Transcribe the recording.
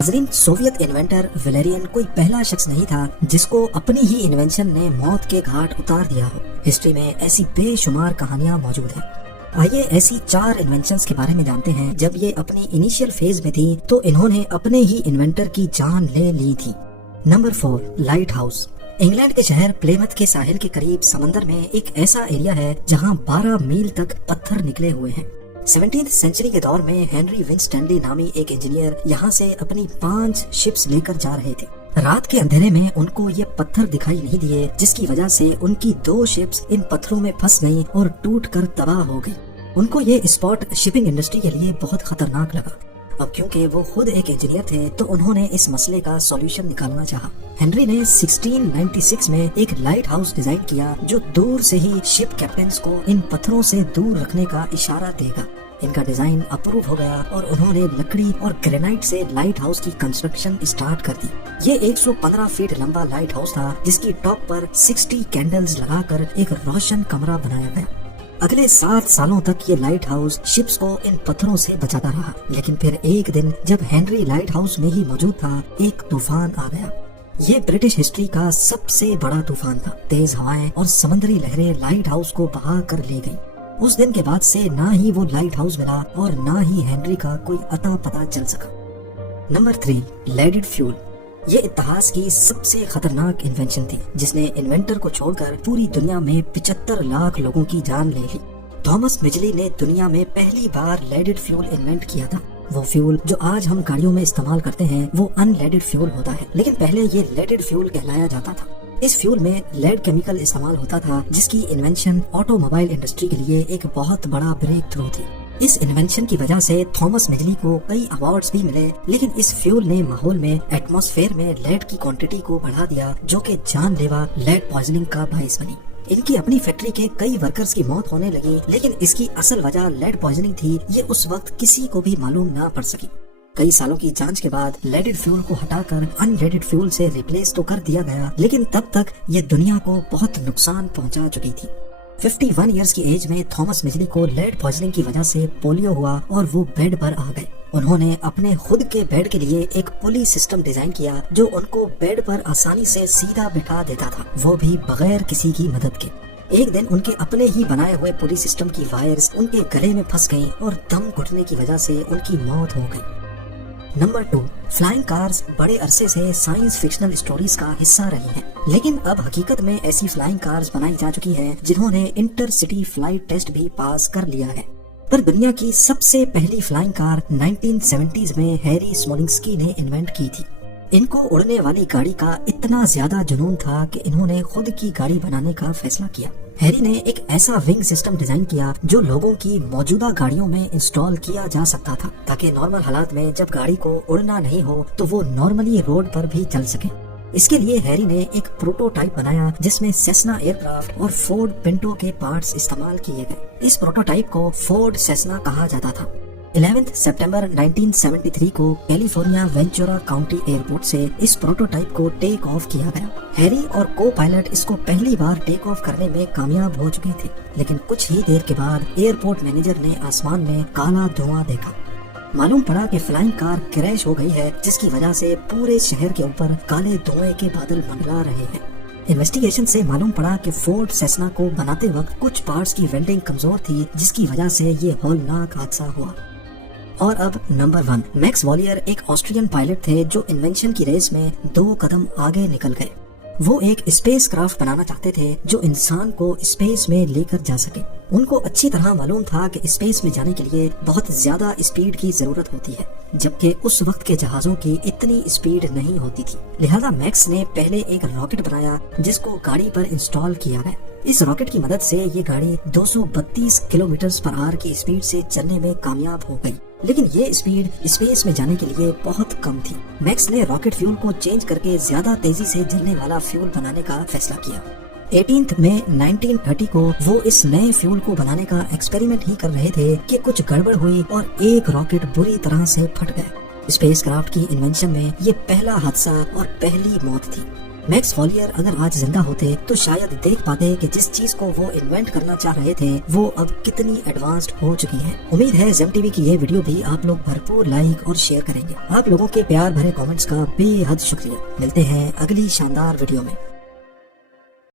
नाज़रीन, Soviet inventor valerian कोई पहला शख्स नहीं था जिसको अपनी ही इन्वेंशन ने मौत के घाट उतार दिया हो। हिस्ट्री में ऐसी बेशुमार कहानियां मौजूद हैं। आइए ऐसी 4 इन्वेंशंस के बारे में जानते हैं। जब ये अपनी इनिशियल फेज में थी तो इन्होंने अपने ही इन्वेंटर की जान ले ली थी। Number 4, light house. इंग्लैंड के शहर प्लेमथ के साहिल के करीब समंदर में एक ऐसा एरिया है जहां 12 मील तक पत्थर निकले हुए हैं। 17th सेंचुरी के दौर में हेनरी विंस्टनली नामी एक इंजीनियर यहाँ से अपनी 5 शिप्स लेकर जा रहे थे। रात के अंधेरे में उनको ये पत्थर दिखाई नहीं दिए, जिसकी वजह से उनकी 2 शिप्स इन पत्थरों में फंस गईं और टूटकर तबाह हो गई। उनको ये स्पॉट शिपिंग इंडस्ट्री के लिए बहुत खतरनाक लगा। अब क्योंकि वो खुद एक इंजीनियर थे तो उन्होंने इस मसले का सॉल्यूशन निकालना चाहा। हेनरी ने 1696 में एक लाइट हाउस डिजाइन किया जो दूर से ही शिप कैप्टन्स को इन पत्थरों से दूर रखने का इशारा देगा। इनका डिजाइन अप्रूव हो गया और उन्होंने लकड़ी और ग्रेनाइट से लाइट हाउस की कंस्ट्रक्शन स्टार्ट कर दी। ये 115 फीट लंबा लाइट हाउस था जिसकी टॉप पर 60 कैंडल्स लगाकर एक रोशन कमरा बनाया गया। अगले 7 सालों तक ये लाइट हाउस शिप्स को इन पत्थरों से बचाता रहा, लेकिन फिर एक दिन जब हेनरी लाइट हाउस में ही मौजूद था, एक तूफान आ गया। ये ब्रिटिश हिस्ट्री का सबसे बड़ा तूफान था। तेज हवाएं और समुद्री लहरें लाइट हाउस को बहा कर ले गयी। उस दिन के बाद से ना ही वो लाइट हाउस मिला और ना ही हेनरी का कोई अता पता चल सका। Number 3, leaded fuel. ये इतिहास की सबसे खतरनाक इन्वेंशन थी जिसने इन्वेंटर को छोड़कर पूरी दुनिया में 75 लाख लोगों की जान ले ली। थॉमस मिजली ने दुनिया में पहली बार लेडेड फ्यूल इन्वेंट किया था। वो फ्यूल जो आज हम गाड़ियों में इस्तेमाल करते हैं वो अनलेडेड फ्यूल होता है, लेकिन पहले ये लेडेड फ्यूल कहलाया जाता था। इस फ्यूल में लेड केमिकल इस्तेमाल होता था जिसकी इन्वेंशन ऑटोमोबाइल इंडस्ट्री के लिए एक बहुत बड़ा ब्रेक थ्रू थी। इस इन्वेंशन की वजह से थॉमस मिजली को कई अवार्ड्स भी मिले, लेकिन इस फ्यूल ने माहौल में, एटमॉस्फेयर में लेड की क्वांटिटी को बढ़ा दिया जो कि जानलेवा लेड पॉइजनिंग का बाइस बनी। इनकी अपनी फैक्ट्री के कई वर्कर्स की मौत होने लगी, लेकिन इसकी असल वजह लेड पॉइजनिंग थी, ये उस वक्त किसी को भी मालूम ना पड़ सकी। कई सालों की जांच के बाद लेडेड फ्यूल को हटाकर अनलेडेड फ्यूल से रिप्लेस तो कर दिया गया, लेकिन तब तक ये दुनिया को बहुत नुकसान पहुंचा चुकी थी। 51 इयर्स की एज में थॉमस मिजली को लेड पॉइजनिंग की वजह से पोलियो हुआ और वो बेड पर आ गए। उन्होंने अपने खुद के बेड के लिए एक पुली सिस्टम डिजाइन किया जो उनको बेड पर आसानी से सीधा बिठा देता था, वो भी बगैर किसी की मदद के। एक दिन उनके अपने ही बनाए हुए पुली सिस्टम की वायर्स उनके गले में फंस गईं और दम घुटने की वजह से उनकी मौत हो गई। नंबर 2, फ्लाइंग कार्स बड़े अरसे से साइंस फिक्शनल स्टोरीज का हिस्सा रही हैं, लेकिन अब हकीकत में ऐसी फ्लाइंग कार्स बनाई जा चुकी हैं जिन्होंने इंटरसिटी फ्लाइट टेस्ट भी पास कर लिया है। पर दुनिया की सबसे पहली फ्लाइंग कार 1970s में हैरी स्मोलिंस्की ने इन्वेंट की थी। इनको उड़ने वाली गाड़ी का इतना ज्यादा जुनून था कि इन्होंने खुद की गाड़ी बनाने का फैसला किया। हैरी ने एक ऐसा विंग सिस्टम डिजाइन किया जो लोगों की मौजूदा गाड़ियों में इंस्टॉल किया जा सकता था, ताकि नॉर्मल हालात में जब गाड़ी को उड़ना नहीं हो तो वो नॉर्मली रोड पर भी चल सके। इसके लिए हैरी ने एक प्रोटोटाइप बनाया जिसमें सेस्ना एयरक्राफ्ट और फोर्ड पिंटो के पार्ट्स इस्तेमाल किए गए। इस प्रोटोटाइप को फोर्ड सेस्ना कहा जाता था। 11 सितंबर 1973 को कैलिफोर्निया वेंचुरा काउंटी एयरपोर्ट से इस प्रोटोटाइप को टेक ऑफ किया गया। हैरी और को पायलट इसको पहली बार टेक ऑफ करने में कामयाब हो चुके थे, लेकिन कुछ ही देर के बाद एयरपोर्ट मैनेजर ने आसमान में काला धुआं देखा। मालूम पड़ा कि फ्लाइंग कार क्रैश हो गई है, जिसकी वजह से पूरे शहर के ऊपर काले धुएं के बादल मंडरा रहे हैं। इन्वेस्टिगेशन से मालूम पड़ा कि फोर्ड सेस्ना को बनाते वक्त कुछ पार्ट्स की वेल्डिंग कमजोर थी, जिसकी वजह से ये हौलनाक हादसा हुआ। और अब नंबर 1, मैक्स वॉलियर एक ऑस्ट्रियन पायलट थे जो इन्वेंशन की रेस में 2 कदम आगे निकल गए। वो एक स्पेस क्राफ्ट बनाना चाहते थे जो इंसान को स्पेस में लेकर जा सके। उनको अच्छी तरह मालूम था कि स्पेस में जाने के लिए बहुत ज्यादा स्पीड की जरूरत होती है, जबकि उस वक्त के जहाजों की इतनी स्पीड नहीं होती थी। लिहाजा मैक्स ने पहले एक रॉकेट बनाया जिसको गाड़ी पर इंस्टॉल किया गया। इस रॉकेट की मदद से ये गाड़ी 232 किलोमीटर/आवर की स्पीड से चलने में कामयाब हो गई, लेकिन ये स्पीड स्पेस में जाने के लिए बहुत कम थी। मैक्स ने रॉकेट फ्यूल को चेंज करके ज्यादा तेजी से जलने वाला फ्यूल बनाने का फैसला किया। 18 मई 1930 को वो इस नए फ्यूल को बनाने का एक्सपेरिमेंट ही कर रहे थे कि कुछ गड़बड़ हुई और एक रॉकेट बुरी तरह से फट गया। स्पेसक्राफ्ट की इन्वेंशन में ये पहला हादसा और पहली मौत थी। میکس فولیر اگر آج زندہ ہوتے تو شاید دیکھ پاتے کہ جس چیز کو وہ انوینٹ کرنا چاہ رہے تھے وہ اب کتنی ایڈوانسڈ ہو چکی ہے۔ امید ہے زیم ٹی وی کی یہ ویڈیو بھی آپ لوگ بھرپور لائک اور شیئر کریں گے۔ آپ لوگوں کے پیار بھرے کامنٹس کا بے حد شکریہ۔ ملتے ہیں اگلی شاندار ویڈیو میں۔